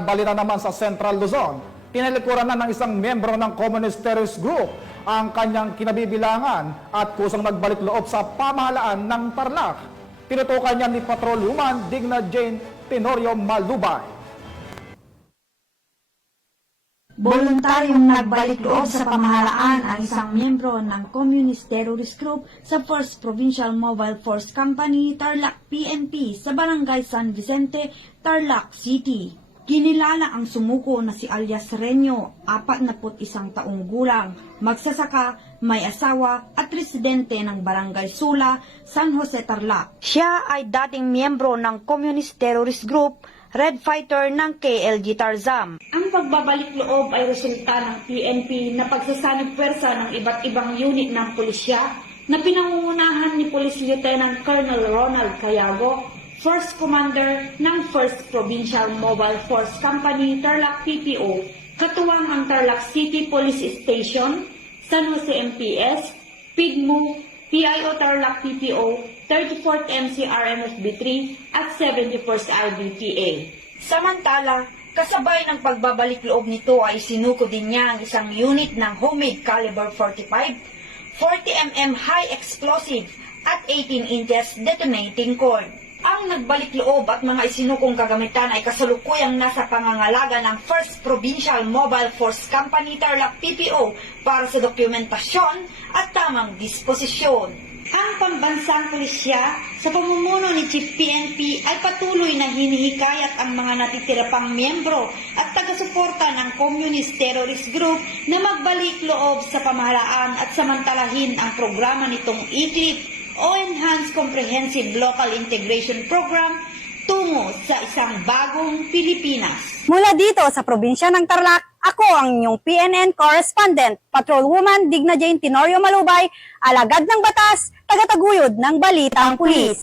Balita naman sa Central Luzon, tinalikuran na ng isang miyembro ng Communist Terrorist Group ang kanyang kinabibilangan at kusang nagbalik loob sa pamahalaan ng Tarlac. Tinutukan niya ni Patrolwoman Digna Jane Tenorio Malubay. Voluntaryong nagbalik loob sa pamahalaan ang isang miyembro ng Communist Terrorist Group sa 1st Provincial Mobile Force Company, Tarlac PNP sa Barangay San Vicente, Tarlac City. Kinilala ang sumuko na si alias Renyo, 41 taong gulang, magsasaka, may asawa at residente ng Barangay Sula, San Jose, Tarlac. Siya ay dating miyembro ng Communist Terrorist Group, Red Fighter ng KLG Tarzam. Ang pagbabalik loob ay resulta ng PNP na pagsasanib pwersa ng iba't ibang unit ng pulisya na pinangungunahan ni Police Lieutenant Colonel Ronald Cayago, First Commander ng 1st Provincial Mobile Force Company, Tarlac PPO, katuwang ang Tarlac City Police Station, San Jose MPS, PIGMO, PIO Tarlac PPO, 34th MCRMFB3 at 71st IBTA. Samantala, kasabay ng pagbabalik loob nito ay sinuko din niya ang isang unit ng homemade caliber 45, 40mm high explosive at 18 inches detonating cord. Ang nagbalik loob at mga isinukong kagamitan ay kasalukuyang nasa pangangalaga ng 1st Provincial Mobile Force Company Tarlac PPO para sa dokumentasyon at tamang disposisyon. Ang pambansang pulisya sa pamumuno ni Chief PNP ay patuloy na hinihikayat ang mga natitira pang miyembro at taga-suporta ng Communist Terrorist Group na magbalik loob sa pamahalaan at samantalahin ang programa nitong ECLIP o Enhanced Comprehensive Local Integration Program tungo sa isang bagong Pilipinas. Mula dito sa probinsya ng Tarlac, ako ang inyong PNN correspondent, Patrolwoman Digna Jane Tenorio Malubay, alagad ng batas, tagataguyod ng balitang pulis.